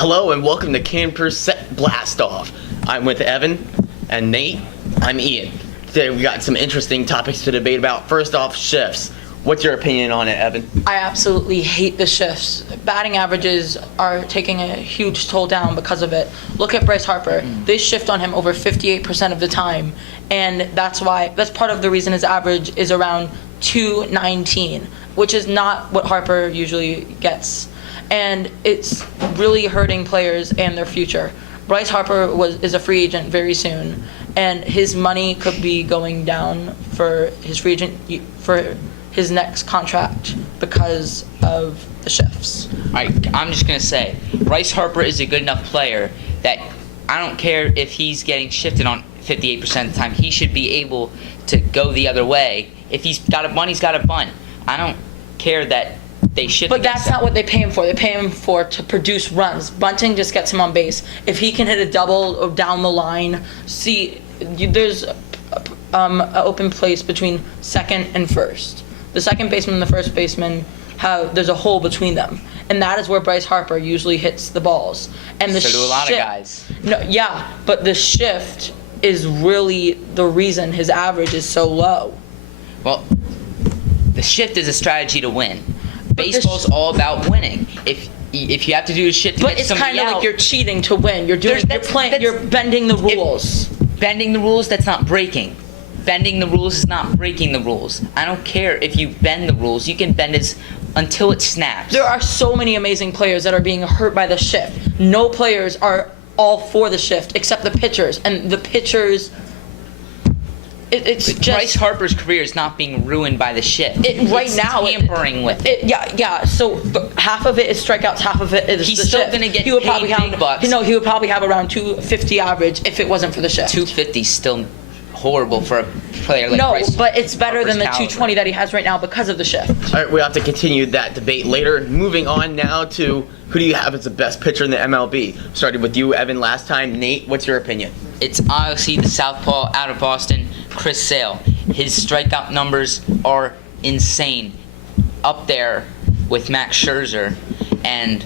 Hello and welcome to Camper Set Blast Off. I'm with Evan and Nate. I'm Ian. Today we got some interesting topics to debate about. First off, shifts. What's your opinion on it, Evan? I absolutely hate the shifts. Batting averages are taking a huge toll down because of it. Look at Bryce Harper. They shift on him over 58% of the time, and that's part of the reason his average is around 219, which is not what Harper usually gets. And it's really hurting players and their future. Bryce Harper is a free agent very soon, and his money could be going down for his next contract because of the shifts. I'm just going to say, Bryce Harper is a good enough player that I don't care if he's getting shifted on 58% of the time. He should be able to go the other way. If he's got a bunt, he's got a bunt. I don't care that they shift. But that's not what they pay him for. They pay him to produce runs. Bunting just gets him on base. If he can hit a double or down the line, there's an open place between second and first. The second baseman and the first baseman there's a hole between them, and that is where Bryce Harper usually hits the balls. And so do a lot of guys. No, yeah, but the shift is really the reason his average is so low. Well, the shift is a strategy to win. Baseball's all about winning. If you have to do a shift to but get somebody out, it's kind of like you're cheating to win. You're bending the rules. Bending the rules, that's not breaking. Bending the rules is not breaking the rules. I don't care if you bend the rules. You can bend it until it snaps. There are so many amazing players that are being hurt by the shift. No players are all for the shift except the pitchers. And the pitchers, it's just... Bryce Harper's career is not being ruined by the shift. Right now, tampering with it. Yeah. So half of it is strikeouts, half of it is He's the still shift. Gonna get he would paid probably big bucks. He would probably have around 250 average if it wasn't for the shift. 250 is still horrible for a player like Bryce. No, but it's better than the Harper's 220 that he has right now because of the shift. All right, we'll have to continue that debate later. Moving on now to who do you have as the best pitcher in the MLB? Started with you, Evan, last time. Nate, what's your opinion? It's obviously the southpaw out of Boston, Chris Sale. His strikeout numbers are insane, up there with Max Scherzer, and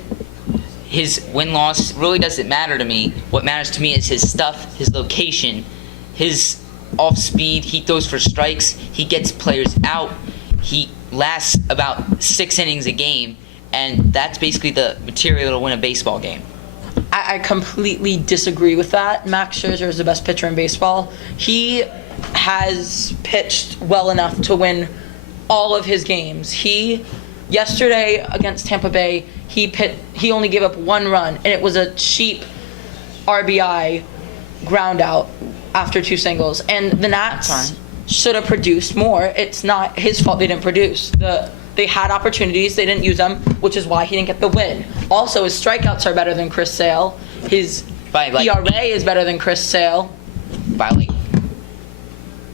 his win-loss really doesn't matter to me. What matters to me is his stuff, his location, his off-speed. He throws for strikes. He gets players out. He lasts about 6 innings a game, and that's basically the material to win a baseball game. I completely disagree with that. Max Scherzer is the best pitcher in baseball. He has pitched well enough to win all of his games. Yesterday against Tampa Bay, he only gave up 1 run, and it was a cheap RBI ground out after 2 singles. And the Nats should have produced more. It's not his fault they didn't produce. They had opportunities, they didn't use them, which is why he didn't get the win. Also, his strikeouts are better than Chris Sale. His ERA is better than Chris Sale. By like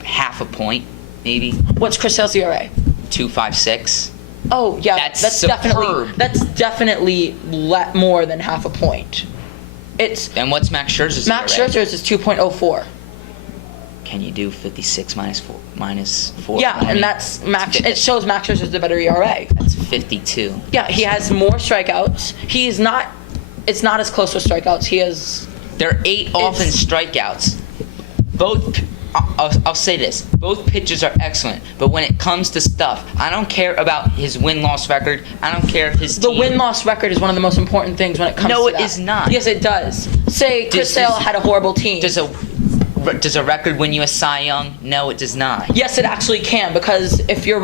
half a point, maybe. What's Chris Sale's ERA? 2.56. Oh yeah, That's superb. definitely more than half a point. And what's Max Scherzer's Max ERA? Scherzer's is 2.04. Can you do 56 minus 4? Yeah, and that's Max. It shows Max Scherzer's the better ERA. That's 52. Yeah, he has more strikeouts. He's not. It's not as close with strikeouts. He has. There are 8 offense strikeouts. I'll say this. Both pitchers are excellent, but when it comes to stuff, I don't care about his win-loss record. I don't care if his The team... win-loss record is one of the most important things when it comes to that. No, it is not. Yes, it does. Say Chris Sale had a horrible team. Does a record win you a Cy Young? No, it does not. Yes, it actually can, because if you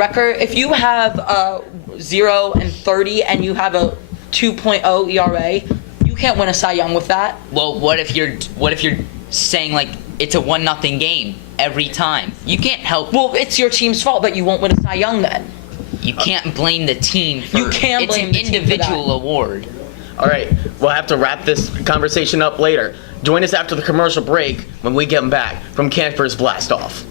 have a 0-30 and you have a 2.0 ERA, you can't win a Cy Young with that. Well, what if you're saying like it's a 1-0 game every time? You can't help. Well, it's your team's fault, but you won't win a Cy Young then. You can't blame the team for You can blame the It's team an for individual that. award. All right, we'll have to wrap this conversation up later. Join us after the commercial break when we get back from Camper's Blast Off.